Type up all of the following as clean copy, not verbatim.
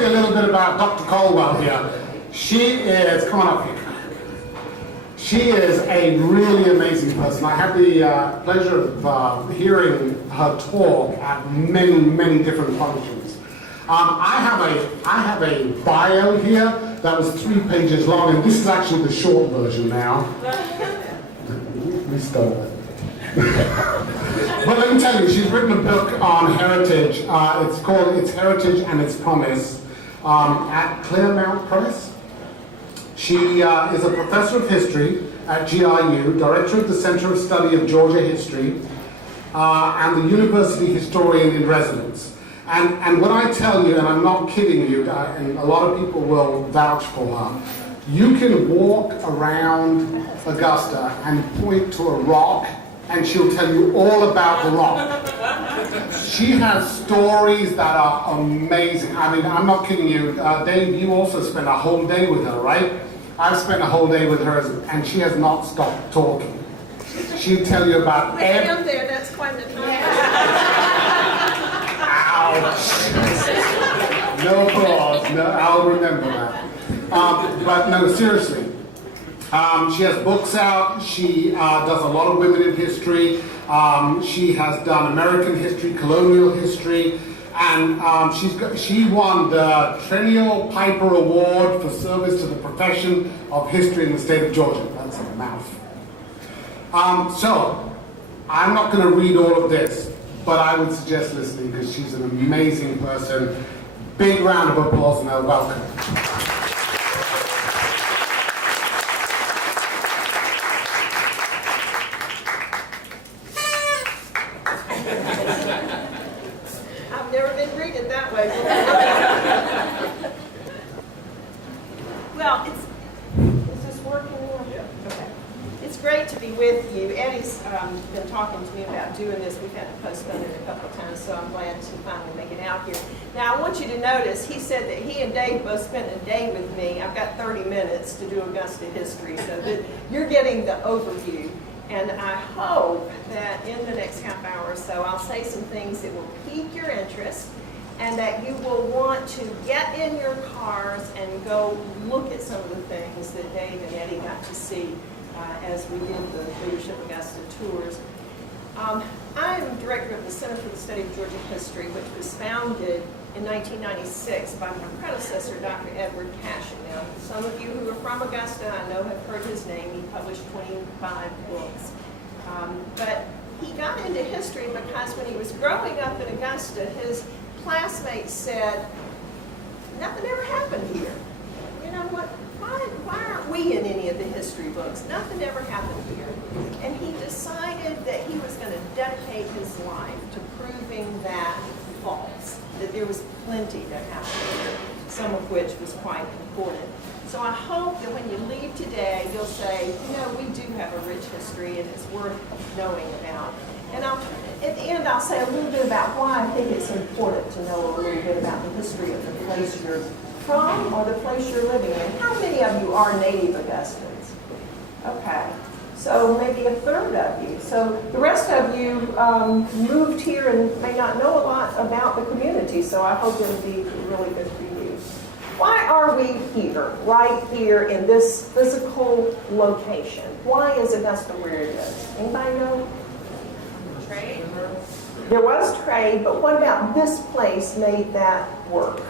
tell you a little bit about Dr. Caldwell here. She is, come on up here. She is a really amazing person. I had the pleasure of hearing her talk at many, many different functions. I have a bio here that was 3 pages long, and this is actually the short version now. We stole it. But let me tell you, she's written a book on heritage. It's called It's Heritage and Its Promise at Claremont Press. She is a professor of history at GIU, director of the Center of Study of Georgia History, and the university historian in residence. And when I tell you, and I'm not kidding you, and a lot of people will vouch for her, you can walk around Augusta and point to a rock, and she'll tell you all about the rock. She has stories that are amazing. I mean, I'm not kidding you. Dave, you also spent a whole day with her, right? I've spent a whole day with her, and she has not stopped talking. She'll tell you about with him there, that's quite the time. Ouch. No applause. No, I'll remember that. But no, seriously. She has books out. She does a lot of women in history. She has done American history, colonial history, and she won the Triennial Piper Award for service to the profession of history in the state of Georgia. That's a mouth. So, I'm not going to read all of this, but I would suggest listening because she's an amazing person. Big round of applause now. Welcome. I've never been greeted that way. Well, is this working? Yeah. Okay. It's great to be with you. Eddie's been talking to me about doing this. We've had to postpone it a couple of times, so I'm glad to finally make it out here. Now, I want you to notice, he said that he and Dave both spent a day with me. I've got 30 minutes to do Augusta history, so that you're getting the overview. And I hope that in the next half hour or so, I'll say some things that will pique your interest and that you will want to get in your cars and go look at some of the things that Dave and Eddie got to see as we did the Leadership Augusta tours. I'm director of the Center for the Study of Georgia History, which was founded in 1996 by my predecessor, Dr. Edward Cashin. Now, some of you who are from Augusta, I know, have heard his name. He published 25 books. But he got into history because when he was growing up in Augusta, his classmates said, nothing ever happened here. You know what? Why aren't we in any of the history books? Nothing ever happened here. And he decided that he was going to dedicate his life to proving that false, that there was plenty that happened here, some of which was quite important. So I hope that when you leave today, you'll say, you know, we do have a rich history and it's worth knowing about. And at the end, I'll say a little bit about why I think it's important to know a little bit about the history of the place you're from or the place you're living in. How many of you are native Augustans? Okay. So maybe a third of you. So the rest of you moved here and may not know a lot about the community, so I hope it'll be really good for you. Why are we here, right here in this physical location? Why is Augusta where it is? Anybody know? Trade? There was trade, but what about this place made that work?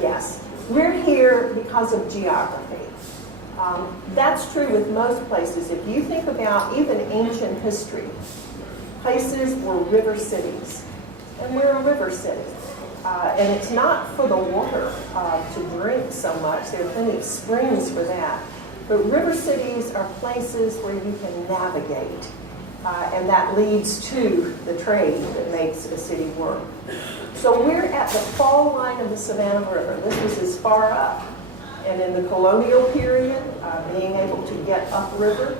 Yes. We're here because of geography. That's true with most places. If you think about even ancient history, places were river cities. And we're a river city. And it's not for the water to drink so much. There are plenty of springs for that. But river cities are places where you can navigate. And that leads to the trade that makes a city work. So we're at the fall line of the Savannah River. This was as far up. And in the colonial period, being able to get upriver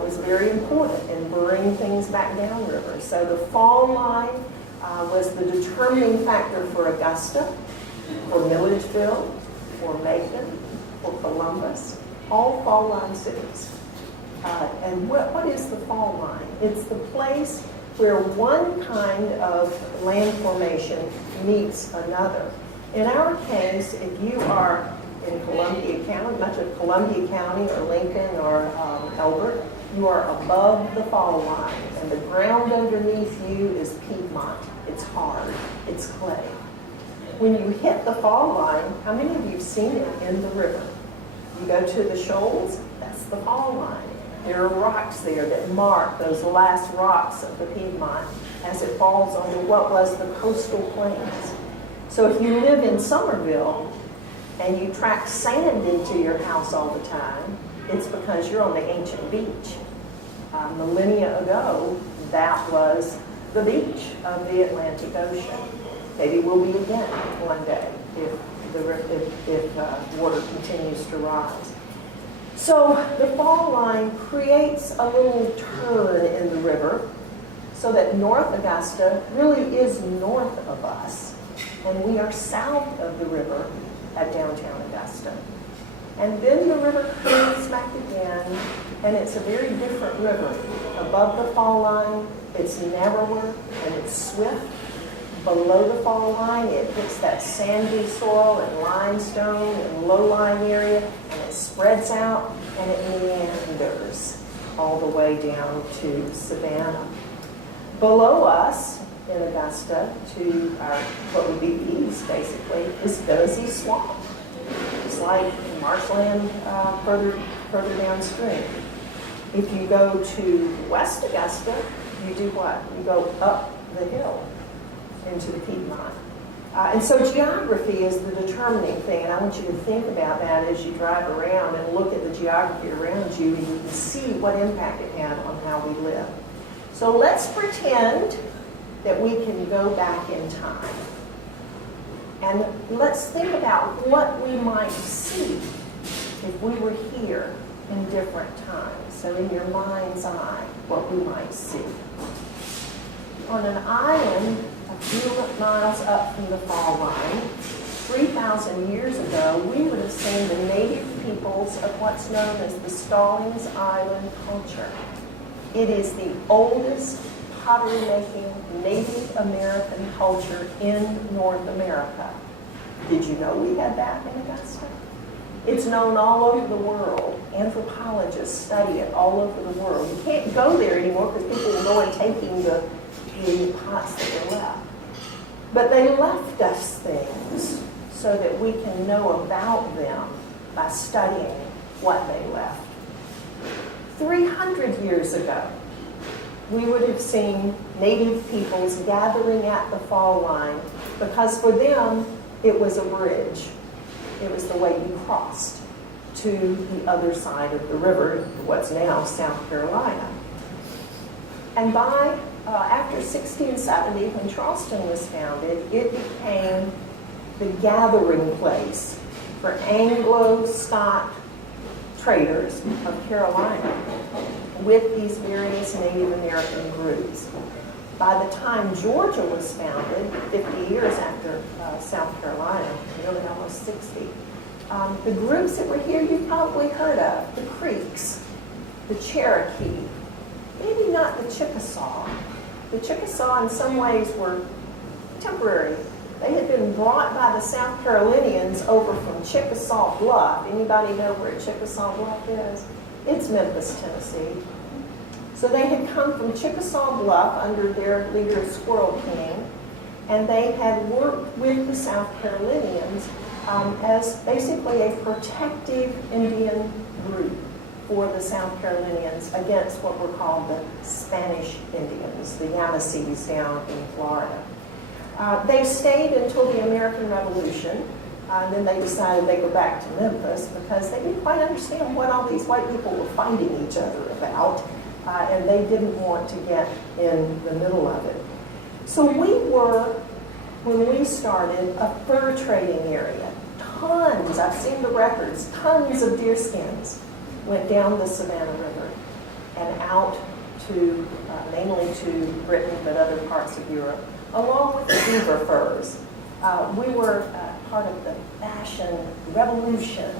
was very important in bringing things back downriver. So the fall line was the determining factor for Augusta, for Milledgeville, for Macon, for Columbus, all fall line cities. And what is the fall line? It's the place where one kind of land formation meets another. In our case, if you are in Columbia County, much of Columbia County or Lincoln or Elbert, you are above the fall line, and the ground underneath you is Piedmont. It's hard, it's clay. When you hit the fall line, how many of you have seen it in the river? You go to the shoals, that's the fall line. There are rocks there that mark those last rocks of the Piedmont as it falls onto what was the coastal plains. So if you live in Somerville and you track sand into your house all the time, it's because you're on the ancient beach. Millennia ago, that was the beach of the Atlantic Ocean. Maybe we'll be again one day if water continues to rise. So the fall line creates a little turn in the river so that North Augusta really is north of us, and we are south of the river at downtown Augusta. And then the river curves back again, and it's a very different river. Above the fall line, it's narrower and it's swift. Below the fall line, it hits that sandy soil and limestone and low-lying area, and it spreads out and it meanders all the way down to Savannah. Below us in Augusta, to our, what would be the east basically, is Dozy Swamp. It's like marshland further downstream. If you go to West Augusta, you do what? You go up the hill into the Piedmont. And so geography is the determining thing, and I want you to think about that as you drive around and look at the geography around you, and you can see what impact it had on how we live. So let's pretend that we can go back in time. And let's think about what we might see if we were here in different times. So in your mind's eye, what we might see. On an island a few miles up from the fall line, 3,000 years ago, we would have seen the native peoples of what's known as the Stallings Island culture. It is the oldest pottery-making Native American culture in North America. Did you know we had that in Augusta? It's known all over the world. Anthropologists study it all over the world. You can't go there anymore because people will go and taking the pots that were left. But they left us things so that we can know about them by studying what they left. 300 years ago, we would have seen native peoples gathering at the fall line because for them, it was a bridge. It was the way you crossed to the other side of the river, what's now South Carolina. And by after 1670, when Charleston was founded, it became the gathering place for Anglo-Scot traders of Carolina with these various Native American groups. By the time Georgia was founded, 50 years after South Carolina, really almost 60, the groups that were here you've probably heard of, the Creeks, the Cherokee, maybe not the Chickasaw. The Chickasaw in some ways were temporary. They had been brought by the South Carolinians over from Chickasaw Bluff. Anybody know where Chickasaw Bluff is? It's Memphis, Tennessee. So they had come from Chickasaw Bluff under their leader, Squirrel King, and they had worked with the South Carolinians as basically a protective Indian group for the South Carolinians against what were called the Spanish Indians, the Yamasees down in Florida. They stayed until the American Revolution, and then they decided they'd go back to Memphis because they didn't quite understand what all these white people were fighting each other about, and they didn't want to get in the middle of it. So we were, when we started, a fur trading area. Tons, I've seen the records, tons of deer skins went down the Savannah River and out to, mainly to Britain, but other parts of Europe, along with the beaver furs. We were part of the fashion revolution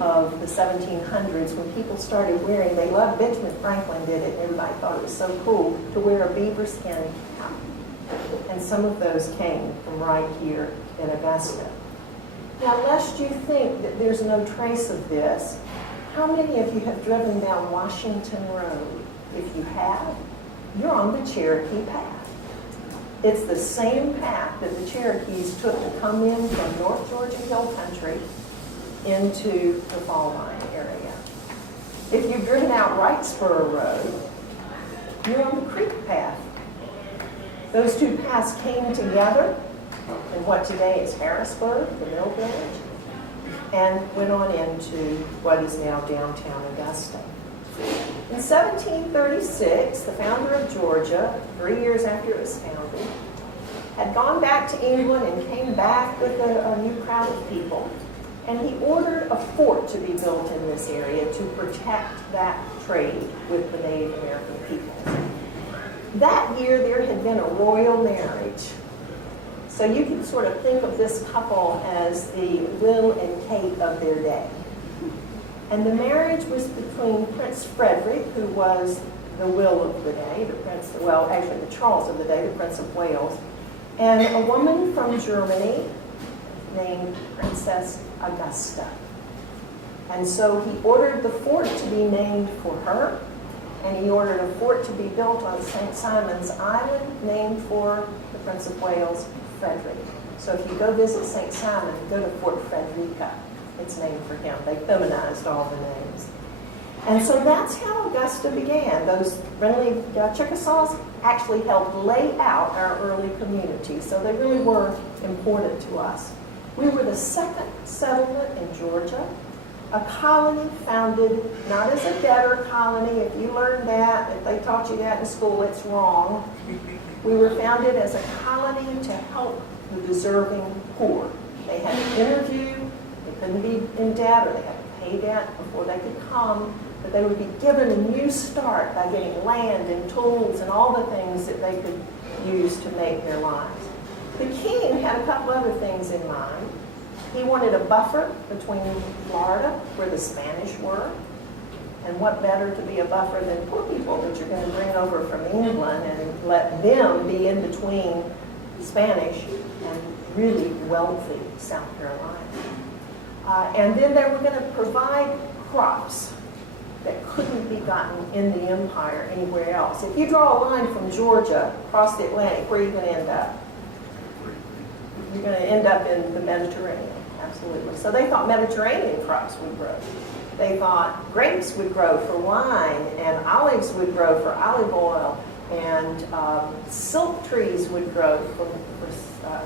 of the 1700s when people started wearing, they loved, Benjamin Franklin did it, and everybody thought it was so cool to wear a beaver skin cap. And some of those came from right here in Augusta. Now, lest you think that there's no trace of this, how many of you have driven down Washington Road? If you have, you're on the Cherokee Path. It's the same path that the Cherokees took to come in from North Georgia Hill Country into the Fall Line area. If you've driven out Wrightsboro Road, you're on the Creek Path. Those two paths came together in what today is Harrisburg, the Mill Village, and went on into what is now downtown Augusta. In 1736, the founder of Georgia, 3 years after it was founded, had gone back to England and came back with a new crowd of people. And he ordered a fort to be built in this area to protect that trade with the Native American people. That year, there had been a royal marriage. So you can sort of think of this couple as the Will and Kate of their day. And the marriage was between Prince Frederick, who was the Will of the day, actually the Charles of the day, the Prince of Wales, and a woman from Germany named Princess Augusta. And so he ordered the fort to be named for her, and he ordered a fort to be built on St. Simon's Island, named for the Prince of Wales, Frederick. So if you go visit St. Simon, go to Fort Frederica. It's named for him. They feminized all the names. And so that's how Augusta began. Those friendly Chickasaws actually helped lay out our early community, so they really were important to us. We were the second settlement in Georgia, a colony founded not as a debtor colony. If you learned that, if they taught you that in school, it's wrong. We were founded as a colony to help the deserving poor. They had to interview, they couldn't be in debt, or they had to pay debt before they could come, but they would be given a new start by getting land and tools and all the things that they could use to make their lives. The king had a couple other things in mind. He wanted a buffer between Florida, where the Spanish were, and what better to be a buffer than poor people that you're going to bring over from England and let them be in between Spanish and really wealthy South Carolina. And then they were going to provide crops that couldn't be gotten in the empire anywhere else. If you draw a line from Georgia across the Atlantic, where are you going to end up? You're going to end up in the Mediterranean, absolutely. So they thought Mediterranean crops would grow. They thought grapes would grow for wine, and olives would grow for olive oil, and silk trees would grow for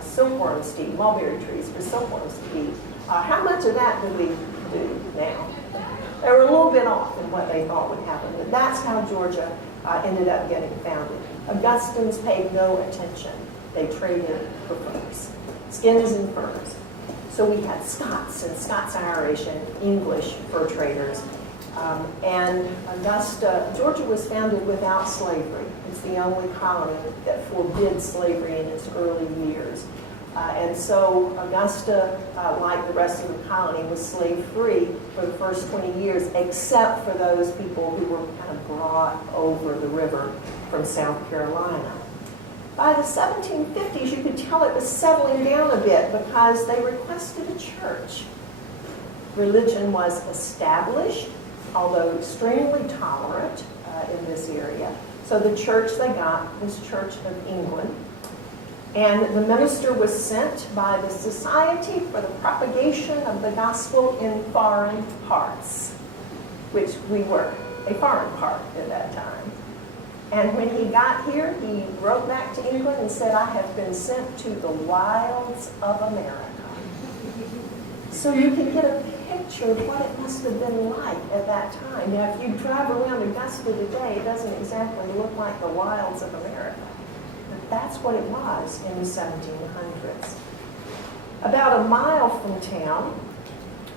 silkworm seed, mulberry trees for silkworm seed. How much of that do we do now? They were a little bit off in what they thought would happen, but that's how Georgia ended up getting founded. Augustans paid no attention. They traded for furs, skins and furs. So we had Scots and Scots-Irish and English fur traders. And Augusta, Georgia was founded without slavery. It's the only colony that forbid slavery in its early years. And so Augusta, like the rest of the colony, was slave-free for the first 20 years, except for those people who were kind of brought over the river from South Carolina. By the 1750s, you could tell it was settling down a bit because they requested a church. Religion was established, although extremely tolerant in this area. So the church they got was Church of England. And the minister was sent by the Society for the Propagation of the Gospel in Foreign Parts, which we were a foreign part at that time. And when he got here, he wrote back to England and said, "I have been sent to the wilds of America." So you can get a picture of what it must have been like at that time. Now, if you drive around Augusta today, it doesn't exactly look like the wilds of America. But that's what it was in the 1700s. About a mile from town,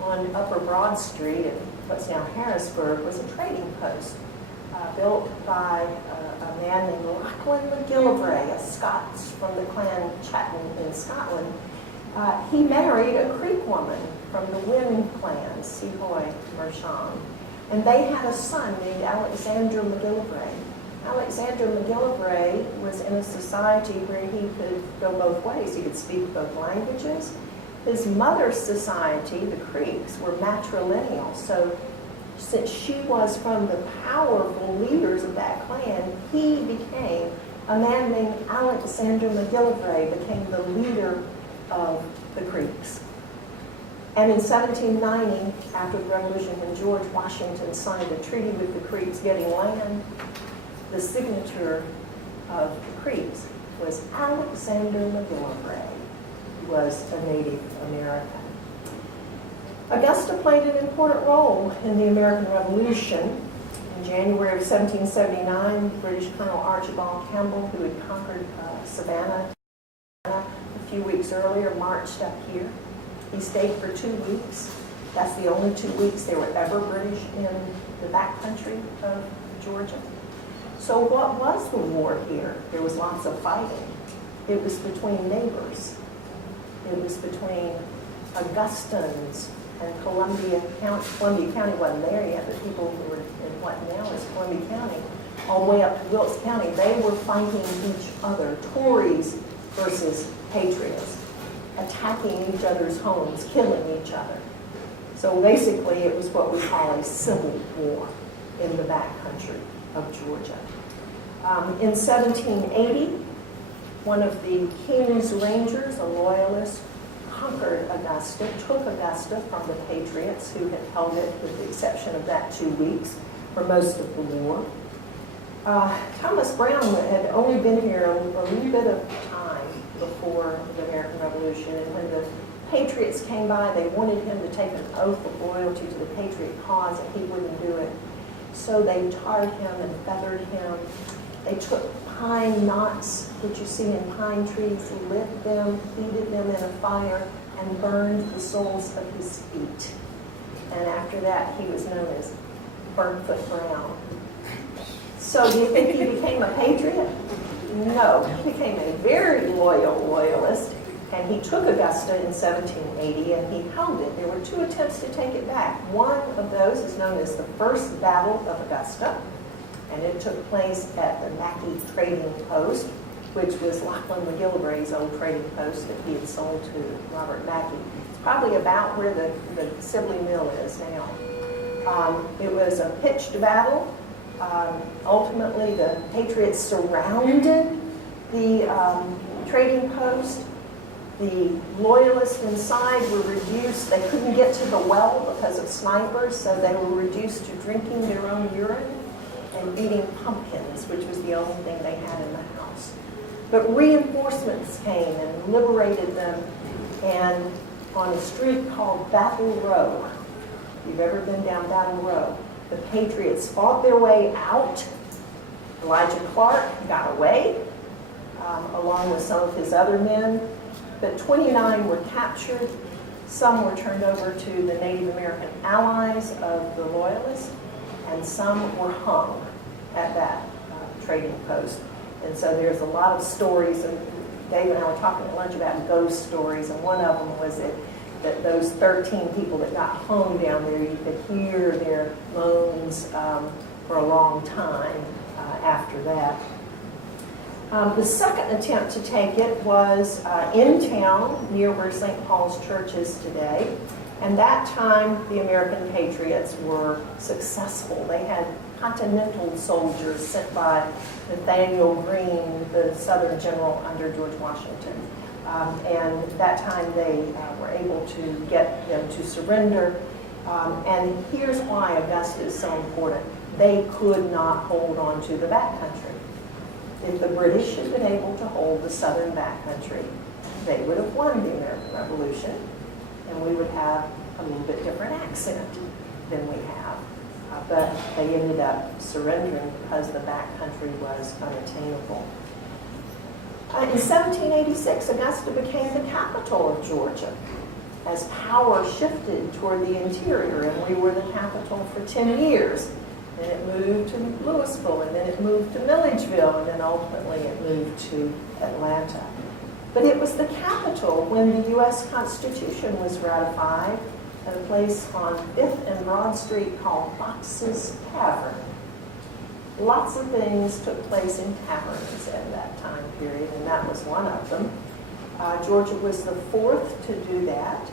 on Upper Broad Street in what's now Harrisburg, was a trading post built by a man named Lachlan MacGillivray, a Scots from the clan Chatton in Scotland. He married a Creek woman from the Wynn clan, Sehoy Mershon, and they had a son named Alexander MacGillivray. Alexander McGillivray was in a society where he could go both ways. He could speak both languages. His mother's society, the Creeks, were matrilineal. So since she was from the powerful leaders of that clan, he became, a man named Alexander McGillivray became the leader of the Creeks. And in 1790, after the Revolution, when George Washington signed a treaty with the Creeks getting land, the signature of the Creeks was Alexander McGillivray, who was a Native American. Augusta played an important role in the American Revolution. In January of 1779, British Colonel Archibald Campbell, who had conquered Savannah a few weeks earlier, marched up here. He stayed for 2 weeks. That's the only 2 weeks there were ever British in the backcountry of Georgia. So what was the war here? There was lots of fighting. It was between neighbors. It was between Augustans and Columbia County. Columbia County wasn't there yet. The people who were in what now is Columbia County, all the way up to Wilkes County, they were fighting each other. Tories versus Patriots, attacking each other's homes, killing each other. So basically it was what we call a civil war in the backcountry of Georgia. In 1780, one of the King's Rangers, a loyalist, conquered Augusta, took Augusta from the Patriots, who had held it, with the exception of that 2 weeks, for most of the war. Thomas Brown had only been here a little bit of time before the American Revolution, and when the Patriots came by, they wanted him to take an oath of loyalty to the Patriot cause, and he wouldn't do it. So they tarred him and feathered him. They took pine knots, which you see in pine trees, lit them, heated them in a fire, and burned the soles of his feet. And after that, he was known as Burnfoot Brown. So do you think he became a patriot? No, he became a very loyalist, and he took Augusta in 1780, and he held it. There were 2 attempts to take it back. One of those is known as the First Battle of Augusta, and it took place at the Mackey Trading Post, which was Lachlan McGillivray's old trading post that he had sold to Robert Mackey. It's probably about where the Sibley Mill is now. It was a pitched battle. Ultimately, the Patriots surrounded the trading post. The loyalists inside were reduced. They couldn't get to the well because of snipers, so they were reduced to drinking their own urine and eating pumpkins, which was the only thing they had in the house. But reinforcements came and liberated them, and on a street called Battle Row, if you've ever been down Battle Row, the Patriots fought their way out. Elijah Clark got away, along with some of his other men, but 29 were captured. Some were turned over to the Native American allies of the Loyalists, and some were hung at that trading post. And so there's a lot of stories, and Dave and I were talking at lunch about ghost stories, and one of them was that those 13 people that got hung down there, you could hear their moans for a long time after that. The second attempt to take it was in town, near where St. Paul's Church is today. And that time, the American Patriots were successful. They had Continental soldiers sent by Nathaniel Greene, the Southern general under George Washington. And that time they were able to get them to surrender. And here's why Augusta is so important. They could not hold on to the backcountry. If the British had been able to hold the southern backcountry, they would have won the American Revolution, and we would have a little bit different accent than we have. But they ended up surrendering because the backcountry was unattainable. In 1786, Augusta became the capital of Georgia as power shifted toward the interior, and we were the capital for 10 years. Then it moved to Louisville, and then it moved to Milledgeville, and then ultimately it moved to Atlanta. But it was the capital when the U.S. Constitution was ratified at a place on 5th and Broad Street called Fox's Tavern. Lots of things took place in taverns at that time period, and that was one of them. Georgia was the fourth to do that.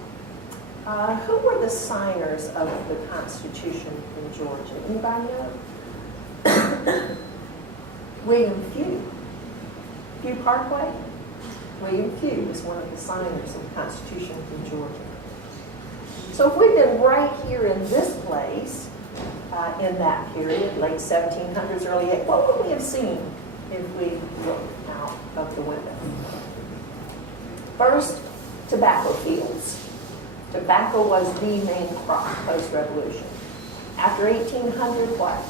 Who were the signers of the Constitution in Georgia? Anybody know? William Few. Few Parkway? William Few was one of the signers of the Constitution in Georgia. So if we'd been right here in this place in that period, late 1700s, early 1800s, what would we have seen if we looked out of the window? First, tobacco fields. Tobacco was the main crop post-revolution. After 1800, what?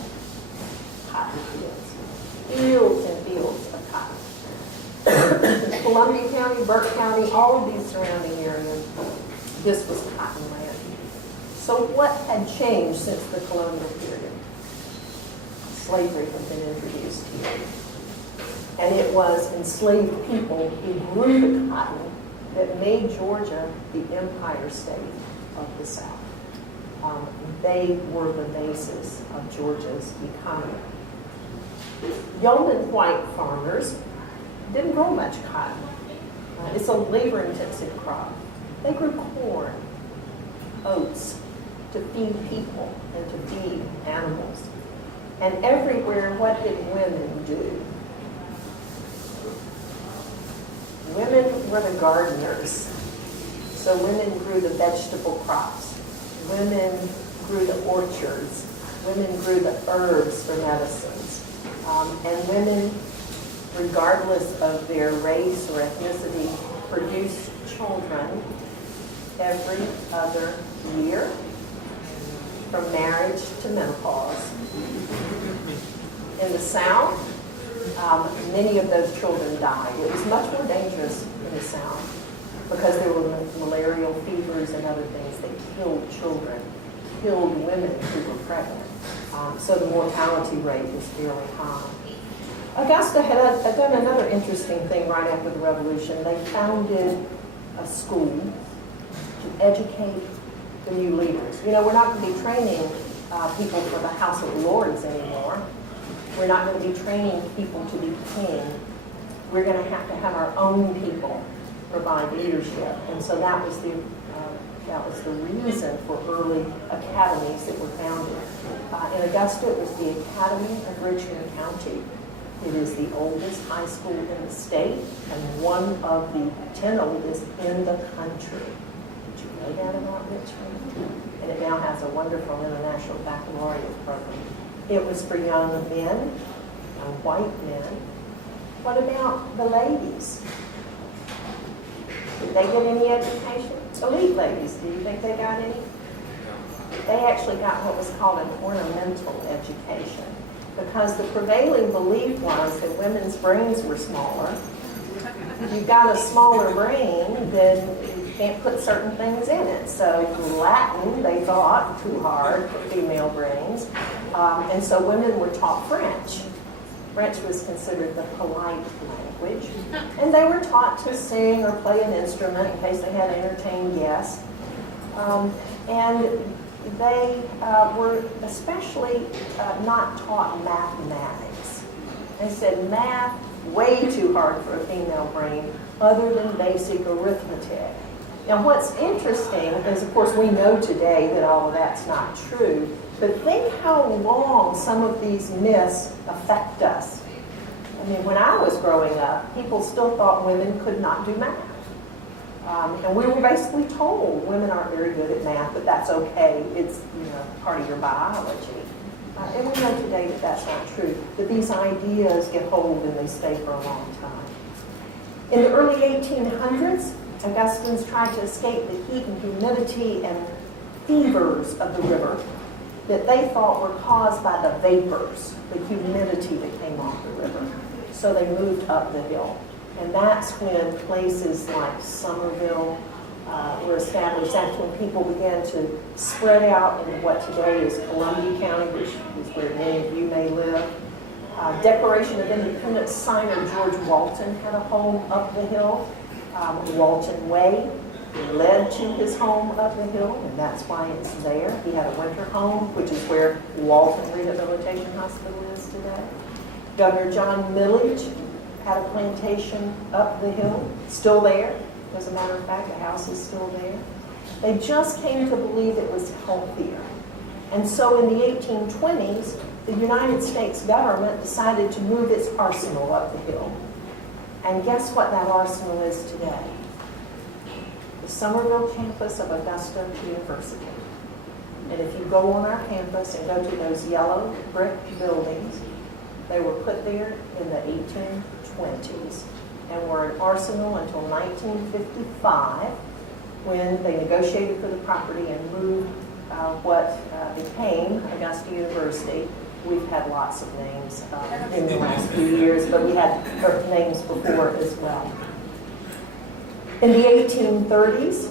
Cotton fields. Fields and fields of cotton. Columbia County, Burke County, all of these surrounding areas, this was cotton land. So what had changed since the colonial period? Slavery had been introduced here. And it was enslaved people who grew the cotton that made Georgia the empire state of the South. They were the basis of Georgia's economy. Yeoman white farmers didn't grow much cotton. It's a labor-intensive crop. They grew corn, oats, to feed people and to feed animals. And everywhere, what did women do? Women were the gardeners. So women grew the vegetable crops. Women grew the orchards. Women grew the herbs for medicines. And women, regardless of their race or ethnicity, produced children every other year from marriage to menopause. In the South, many of those children died. It was much more dangerous in the South because there were malarial fevers and other things that killed children, killed women who were pregnant. So the mortality rate was fairly high. Augusta had done another interesting thing right after the Revolution. They founded a school to educate the new leaders. You know, we're not going to be training people for the House of Lords anymore. We're not going to be training people to be king. We're going to have our own people provide leadership. And so that was the reason for early academies that were founded. In Augusta, it was the Academy of Richmond County. It is the oldest high school in the state and one of the 10 oldest in the country. Did you know that about Richmond? And it now has a wonderful international baccalaureate program. It was for young men, young white men. What about the ladies? Did they get any education? Elite ladies, do you think they got any? They actually got what was called an ornamental education because the prevailing belief was that women's brains were smaller. If you've got a smaller brain, then you can't put certain things in it. So Latin, they thought, too hard for female brains. And so women were taught French. French was considered the polite language. And they were taught to sing or play an instrument in case they had to entertain guests. And they were especially not taught mathematics. They said math, way too hard for a female brain, other than basic arithmetic. Now what's interesting is, of course, we know today that all of that's not true, but think how long some of these myths affect us. I mean, when I was growing up, people still thought women could not do math. And we were basically told women aren't very good at math, but that's okay. It's, part of your biology. And we know today that that's not true. But these ideas get hold and they stay for a long time. In the early 1800s, Augustans tried to escape the heat and humidity and fevers of the river that they thought were caused by the vapors, the humidity that came off the river. So they moved up the hill. And that's when places like Somerville were established. That's when people began to spread out into what today is Columbia County, which is where many of you may live. Declaration of Independence signer George Walton had a home up the hill, Walton Way. led to his home up the hill, and that's why it's there. He had a winter home, which is where Walton Rehabilitation Hospital is today. Governor John Millage had a plantation up the hill, still there. As a matter of fact, the house is still there. They just came to believe it was healthier. And so in the 1820s, the United States government decided to move its arsenal up the hill. And guess what that arsenal is today? The Somerville campus of Augusta University. And if you go on our campus and go to those yellow brick buildings, they were put there in the 1820s and were an arsenal until 1955, when they negotiated for the property and moved what became Augusta University. We've had lots of names in the last few years, but we had names before as well. In the 1830s,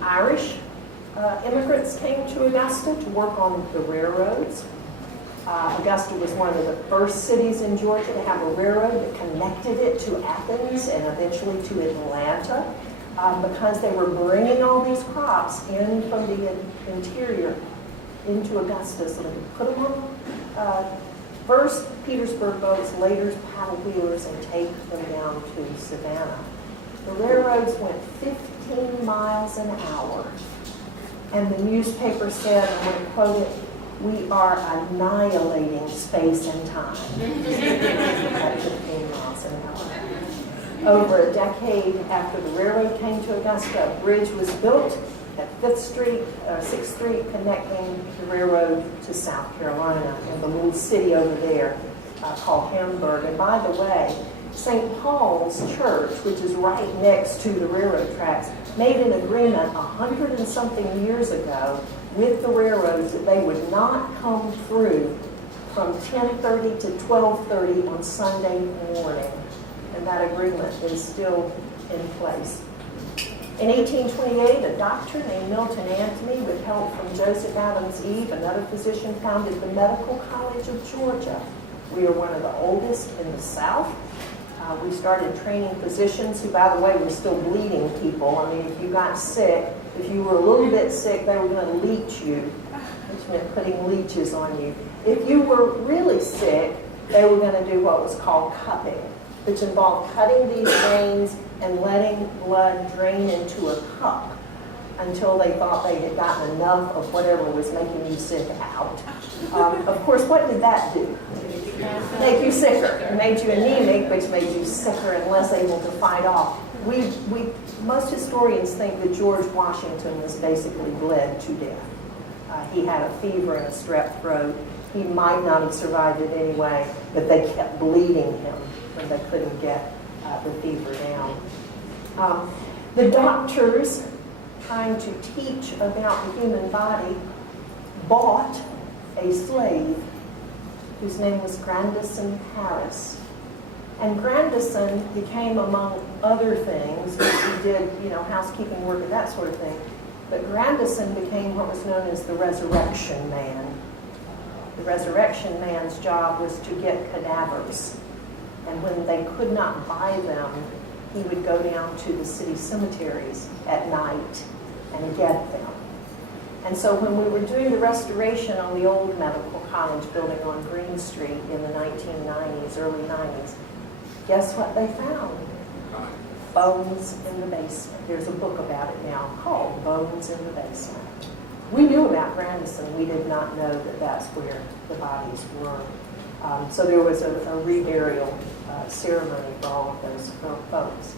Irish immigrants came to Augusta to work on the railroads. Augusta was one of the first cities in Georgia to have a railroad that connected it to Athens and eventually to Atlanta, because they were bringing all these crops in from the interior into Augusta, so they could put them on first Petersburg boats, later paddle wheelers, and take them down to Savannah. The railroads went 15 miles an hour, and the newspaper said, I'm going to quote it, "We are annihilating space and time." At 15 miles an hour. Over a decade after the railroad came to Augusta, a bridge was built at 6th Street, connecting the railroad to South Carolina and the little city over there called Hamburg. And by the way, St. Paul's Church, which is right next to the railroad tracks, made an agreement 100 and something years ago with the railroads that they would not come through from 10:30 to 12:30 on Sunday morning. And that agreement is still in place. In 1828, a doctor named Milton Anthony, with help from Joseph Adams Eve, another physician, founded the Medical College of Georgia. We are one of the oldest in the South. We started training physicians who, by the way, were still bleeding people. I mean, if you got sick, if you were a little bit sick, they were going to leech you, which meant putting leeches on you. If you were really sick, they were going to do what was called cupping, which involved cutting these veins and letting blood drain into a cup until they thought they had gotten enough of whatever was making you sick out. Of course, what did that do? Make you sicker. It made you anemic, which made you sicker and less able to fight off. Most historians think that George Washington was basically bled to death. He had a fever and a strep throat. He might not have survived it anyway, but they kept bleeding him when they couldn't get the fever down. The doctors trying to teach about the human body bought a slave whose name was Grandison Harris. And Grandison became, among other things, he did, housekeeping work and that sort of thing, but Grandison became what was known as the Resurrection Man. The Resurrection Man's job was to get cadavers. And when they could not buy them, he would go down to the city cemeteries at night and get them. And so when we were doing the restoration on the old medical college building on Green Street in the 1990s, early 90s, guess what they found? Bones in the basement. There's a book about it now called Bones in the Basement. We knew about Grandison. We did not know that that's where the bodies were. So there was a reburial ceremony for all of those folks.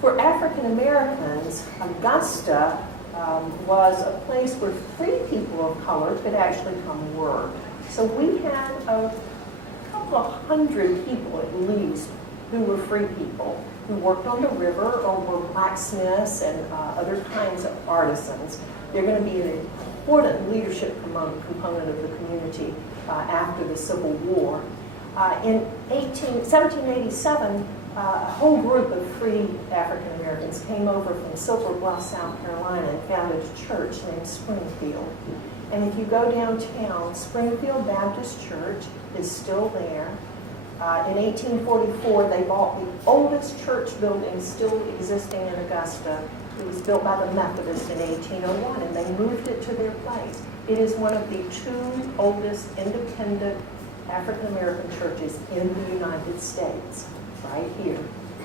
For African Americans, Augusta was a place where free people of color could actually come work. So we had a couple of hundred people at least who were free people, who worked on the river or were blacksmiths and other kinds of artisans. They're going to be an important leadership component of the community after the Civil War. In 1787, a whole group of free African Americans came over from Silver Bluff, South Carolina, and founded a church named Springfield. And if you go downtown, Springfield Baptist Church is still there. In 1844, they bought the oldest church building still existing in Augusta. It was built by the Methodists in 1801, and they moved it to their place. It is one of the two oldest independent African-American churches in the United States, right here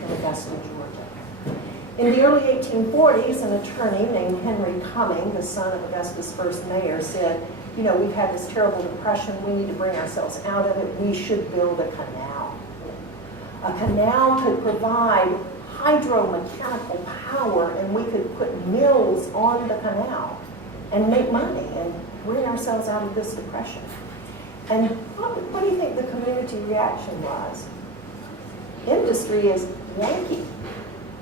in Augusta, Georgia. In the early 1840s, an attorney named Henry Cumming, the son of Augusta's first mayor, said, you know, we've had this terrible depression, we need to bring ourselves out of it, we should build a canal. A canal could provide hydro-mechanical power, and we could put mills on the canal and make money and bring ourselves out of this depression. And what do you think the community reaction was? Industry is Yankee.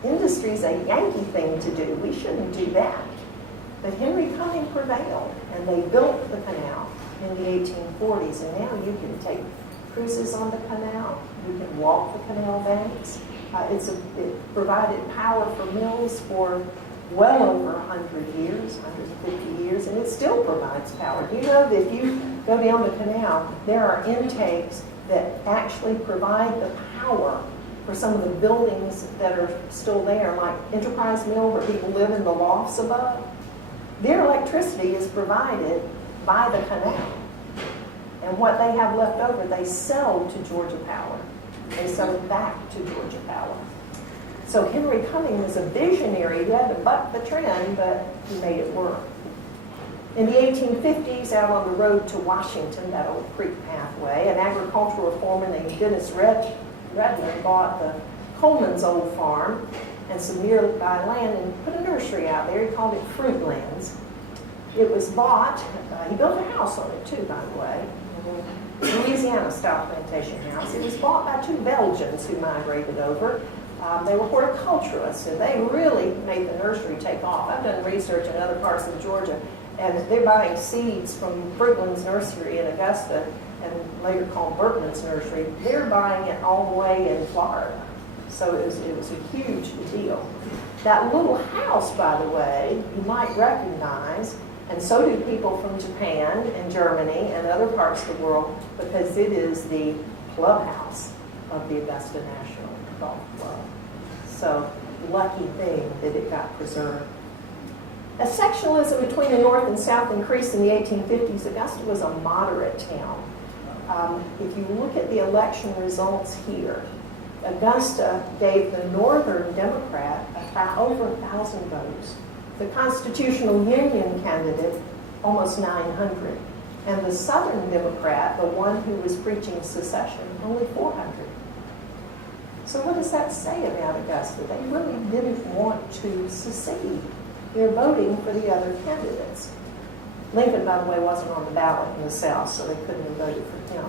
Industry is a Yankee thing to do. We shouldn't do that. But Henry Cumming prevailed, and they built the canal in the 1840s, and now you can take cruises on the canal, you can walk the canal banks. It provided power for mills for well over 100 years, 150 years, and it still provides power. Do you know that if you go down the canal, there are intakes that actually provide the power for some of the buildings that are still there, like Enterprise Mill, where people live in the lofts above. Their electricity is provided by the canal. And what they have left over, they sell to Georgia Power. They sell it back to Georgia Power. So Henry Cumming was a visionary. He had to buck the trend, but he made it work. In the 1850s, out on the road to Washington, that old creek pathway, an agricultural reformer named Dennis Redmond bought the Coleman's old farm and some nearby land and put a nursery out there. He called it Fruitlands. It was bought, he built a house on it too, by the way, Louisiana-style plantation house. It was bought by two Belgians who migrated over. They were horticulturists, and they really made the nursery take off. I've done research in other parts of Georgia, and they're buying seeds from Fruitland's nursery in Augusta, and later called Berkman's nursery. They're buying it all the way in Florida. So it was a huge deal. That little house, by the way, you might recognize, and so do people from Japan and Germany and other parts of the world, because it is the clubhouse of the Augusta National Golf Club. So, lucky thing that it got preserved. As sectionalism between the North and South increased in the 1850s, Augusta was a moderate town. If you look at the election results here, Augusta gave the Northern Democrat over 1,000 votes. The Constitutional Union candidate, almost 900. And the Southern Democrat, the one who was preaching secession, only 400. So what does that say about Augusta? They really didn't want to secede. They're voting for the other candidates. Lincoln, by the way, wasn't on the ballot in the South, so they couldn't have voted for him.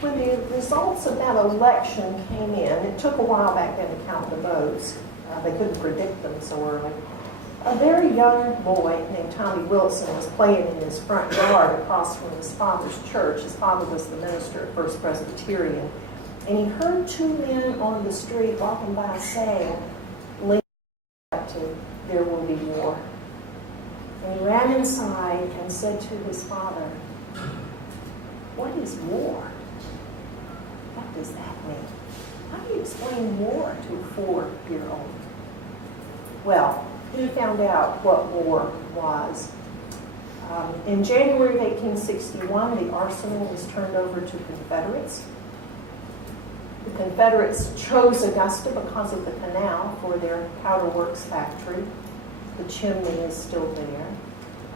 When the results of that election came in, it took a while back then to count the votes. They couldn't predict them so early. A very young boy named Tommy Wilson was playing in his front yard across from his father's church. His father was the minister at First Presbyterian. And he heard two men on the street walking by saying, "Lincoln, there will be war." And he ran inside and said to his father, "What is war? What does that mean? How do you explain war to a 4-year-old?" Well, he found out what war was. In January of 1861, the arsenal was turned over to Confederates. The Confederates chose Augusta because of the canal for their powder works factory. The chimney is still there.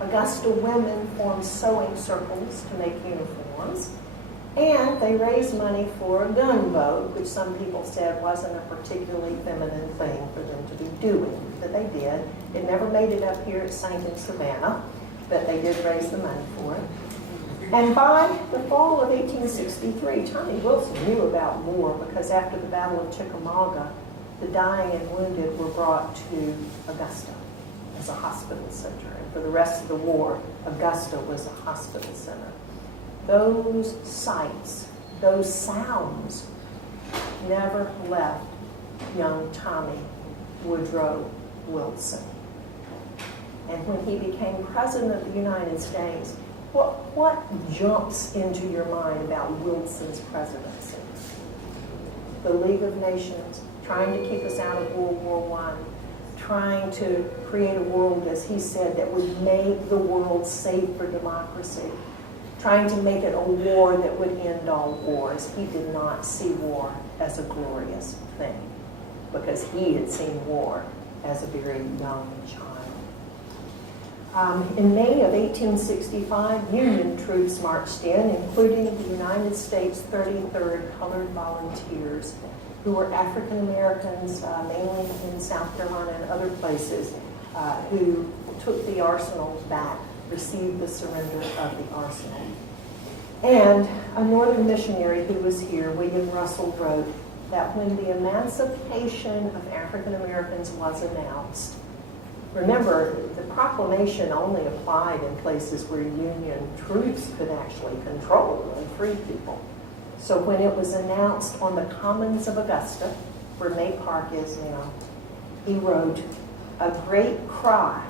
Augusta women formed sewing circles to make uniforms. And they raised money for a gunboat, which some people said wasn't a particularly feminine thing for them to be doing, but they did. It never made it up here, it sank in Savannah, but they did raise the money for it. And by the fall of 1863, Tommy Wilson knew about war because after the Battle of Chickamauga, the dying and wounded were brought to Augusta as a hospital center. And for the rest of the war, Augusta was a hospital center. Those sights, those sounds never left young Tommy Woodrow Wilson. And when he became President of the United States, what jumps into your mind about Wilson's presidency? the League of Nations, trying to keep us out of World War I, trying to create a world, as he said, that would make the world safe for democracy, trying to make it a war that would end all wars. He did not see war as a glorious thing because he had seen war as a very young child. In May of 1865, Union troops marched in, including the United States 33rd Colored Volunteers, who were African Americans, mainly in South Carolina and other places, who took the arsenal back, received the surrender of the arsenal. And a northern missionary who was here, William Russell, wrote that when the emancipation of African Americans was announced, remember, the proclamation only applied in places where Union troops could actually control and free people. So when it was announced on the Commons of Augusta, where May Park is now, he wrote, "A great cry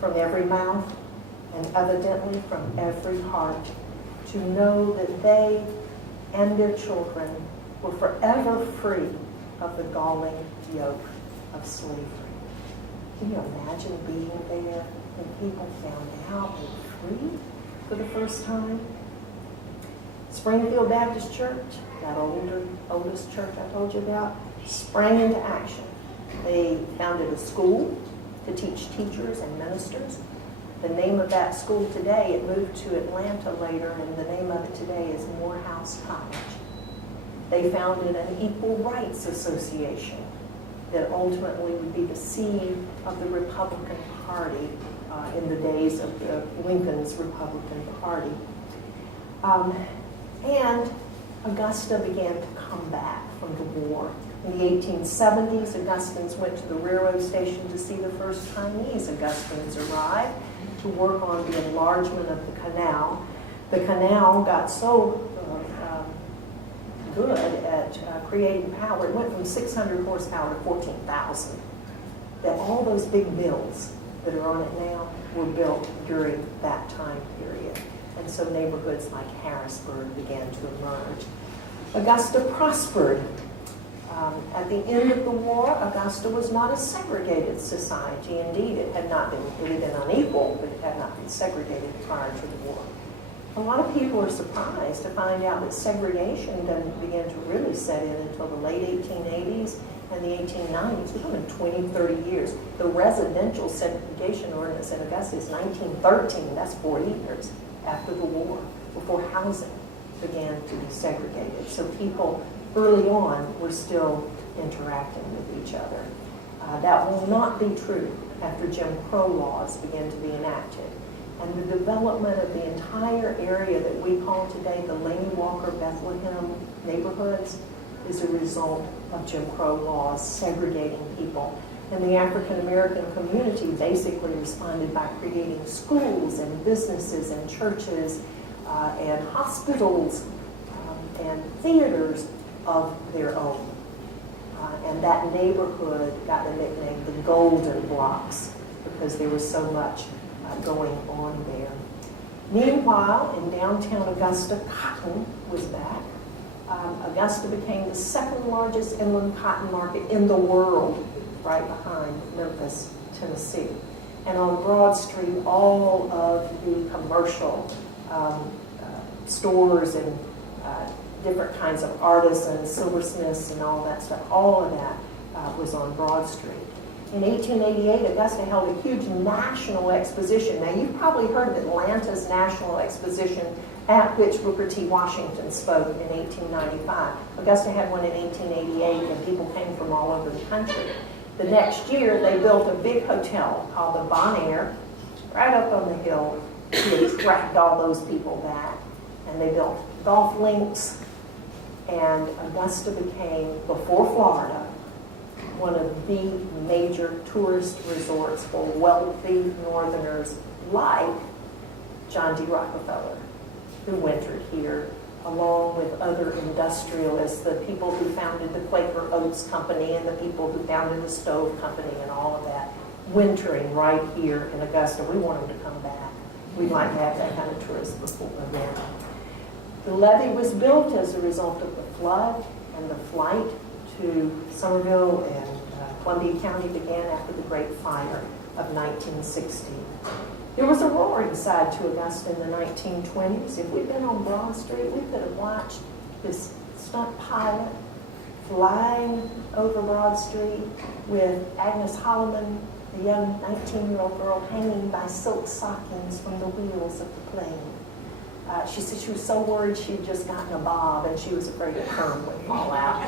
from every mouth and evidently from every heart to know that they and their children were forever free of the galling yoke of slavery." Can you imagine being there when people found out they were free for the first time? Springfield Baptist Church, that oldest church I told you about, sprang into action. They founded a school to teach teachers and ministers. The name of that school today, it moved to Atlanta later, and the name of it today is Morehouse College. They founded an Equal Rights Association that ultimately would be the seed of the Republican Party in the days of Lincoln's Republican Party. And Augusta began to come back from the war. In the 1870s, Augustans went to the railroad station to see the first Chinese Augustans arrive to work on the enlargement of the canal. The canal got so good at creating power. It went from 600 horsepower to 14,000. That all those big mills that are on it now were built during that time period. And so neighborhoods like Harrisburg began to emerge. Augusta prospered. At the end of the war, Augusta was not a segregated society. Indeed, it had been unequal, but it had not been segregated prior to the war. A lot of people are surprised to find out that segregation didn't begin to really set in until the late 1880s and the 1890s. We're talking 20, 30 years. The residential segregation ordinance in Augusta is 1913. That's 40 years after the war, before housing began to be segregated. So people early on were still interacting with each other. That will not be true after Jim Crow laws began to be enacted. And the development of the entire area that we call today the Laney Walker Bethlehem neighborhoods is a result of Jim Crow laws segregating people. And the African American community basically responded by creating schools and businesses and churches and hospitals and theaters of their own. And that neighborhood got the nickname the Golden Blocks because there was so much going on there. Meanwhile, in downtown Augusta, cotton was back. Augusta became the second largest inland cotton market in the world, right behind Memphis, Tennessee. And on Broad Street, all of the commercial stores and different kinds of artisans, silversmiths and all that stuff, all of that was on Broad Street. In 1888, Augusta held a huge national exposition. Now, you've probably heard of Atlanta's National Exposition, at which Booker T. Washington spoke in 1895. Augusta had one in 1888, and people came from all over the country. The next year, they built a big hotel called the Bon Air, right up on the hill, to attract all those people back. And they built golf links, and Augusta became, before Florida, one of the major tourist resorts for wealthy Northerners like John D. Rockefeller, who wintered here, along with other industrialists, the people who founded the Quaker Oats Company and the people who founded the Stove Company and all of that, wintering right here in Augusta. We want them to come back. We'd like to have that kind of tourist before again. The levee was built as a result of the flood, And the flight to Somerville and Columbia County began after the Great Fire of 1960. There was a roaring side to Augusta in the 1920s. If we'd been on Broad Street, we could have watched this stunt pilot flying over Broad Street with Agnes Holloman, the young 19-year-old girl, hanging by silk stockings from the wheels of the plane. She said she was so worried she'd just gotten a bob and she was afraid her perm would fall out.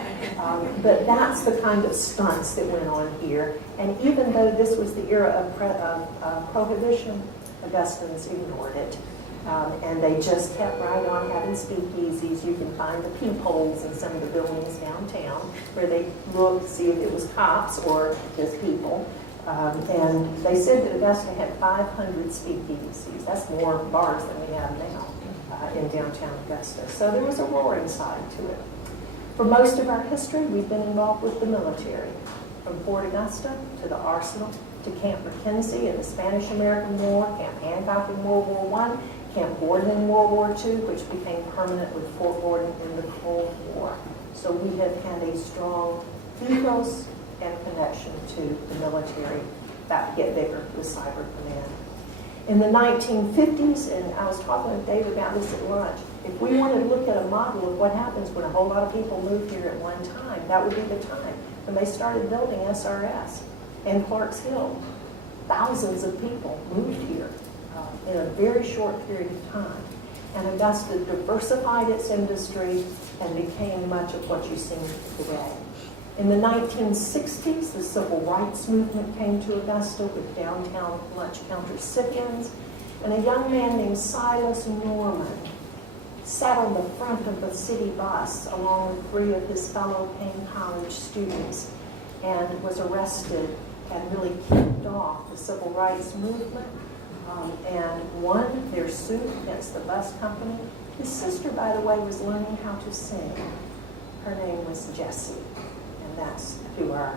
But that's the kind of stunts that went on here. And even though this was the era of prohibition, Augustans ignored it. And they just kept right on having speakeasies. You can find the peepholes in some of the buildings downtown where they looked to see if it was cops or just people. And they said that Augusta had 500 speakeasies. That's more bars than we have now in downtown Augusta. So there was a roaring side to it. For most of our history, we've been involved with the military, from Fort Augusta to the Arsenal to Camp McKenzie in the Spanish-American War, Camp Hancock in World War I, Camp Gordon in World War II, which became permanent with Fort Gordon in the Cold War. So we have had a strong ethos and connection to the military, about to get bigger with Cyber Command. In the 1950s, and I was talking with Dave about this at lunch, if we wanted to look at a model of what happens when a whole lot of people move here at one time, that would be the time when they started building SRS and Clarks Hill. Thousands of people moved here in a very short period of time. And Augusta diversified its industry and became much of what you see today. In the 1960s, the civil rights movement came to Augusta with downtown lunch counter sit-ins, and a young man named Silas Norman sat on the front of a city bus along with 3 of his fellow Payne College students and was arrested and really kicked off the civil rights movement and won their suit against the bus company. His sister, by the way, was learning how to sing. Her name was Jessie. That's who our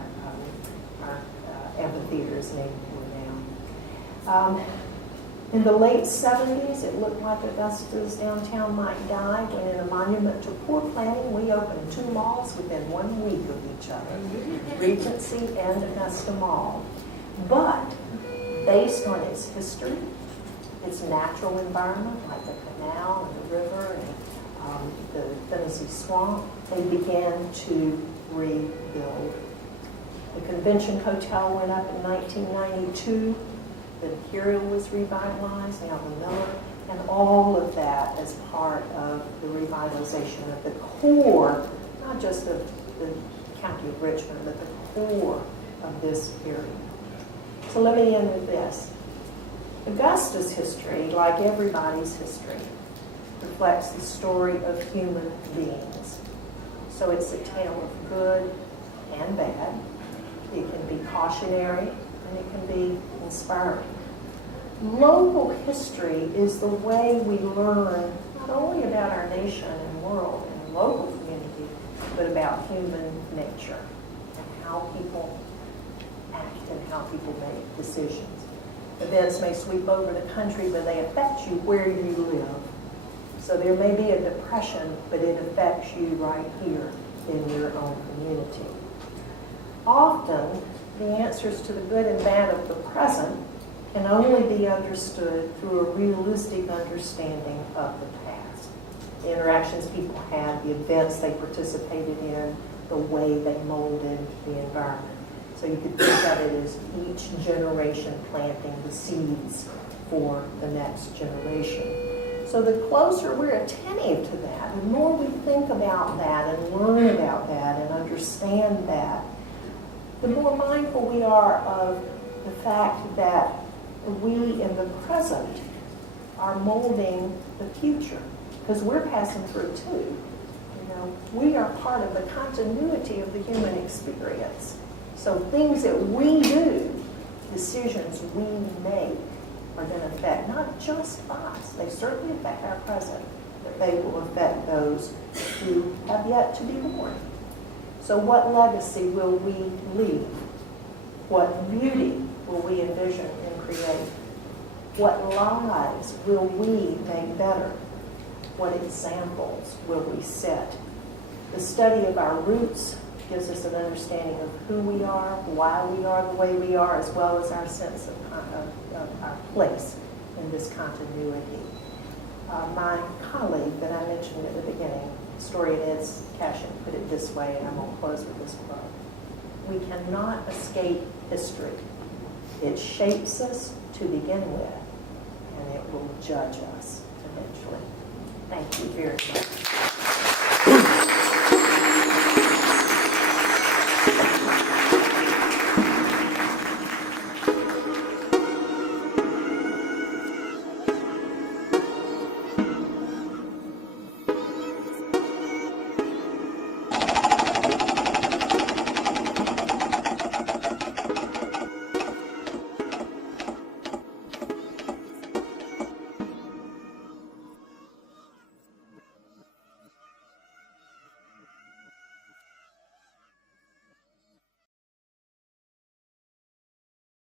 amphitheater is named for now. In the late 70s, it looked like Augusta's downtown might die when, in a monument to poor planning, we opened 2 malls within 1 week of each other, Regency and Augusta Mall. But based on its history, its natural environment, like the canal and the river and the Tennessee Swamp, they began to rebuild. The Convention Hotel went up in 1992. The Imperial was revitalized, now the Miller, and all of that as part of the revitalization of the core, not just of the county of Richmond, but the core of this area. So let me end with this. Augusta's history, like everybody's history, reflects the story of human beings. So it's a tale of good and bad. It can be cautionary and it can be inspiring. Local history is the way we learn not only about our nation and world and local community, but about human nature and how people act and how people make decisions. Events may sweep over the country, but they affect you where you live. So there may be a depression, but it affects you right here in your own community. Often, the answers to the good and bad of the present can only be understood through a realistic understanding of the past. The interactions people had, the events they participated in, the way they molded the environment. So you could think of it as each generation planting the seeds for the next generation. So the closer we're attentive to that, the more we think about that and learn about that and understand that, the more mindful we are of the fact that we in the present are molding the future, because we're passing through too. We are part of the continuity of the human experience. So things that we do, decisions we make, are going to affect not just us. They certainly affect our present, but they will affect those who have yet to be born. So what legacy will we leave? What beauty will we envision and create? What lives will we make better? What examples will we set? The study of our roots gives us an understanding of who we are, why we are the way we are, as well as our sense of our place in this continuity. My colleague that I mentioned at the beginning, historian Ed Cashin, put it this way, and I'm going to close with this quote. We cannot escape history. It shapes us to begin with, and it will judge us eventually. Thank you very much.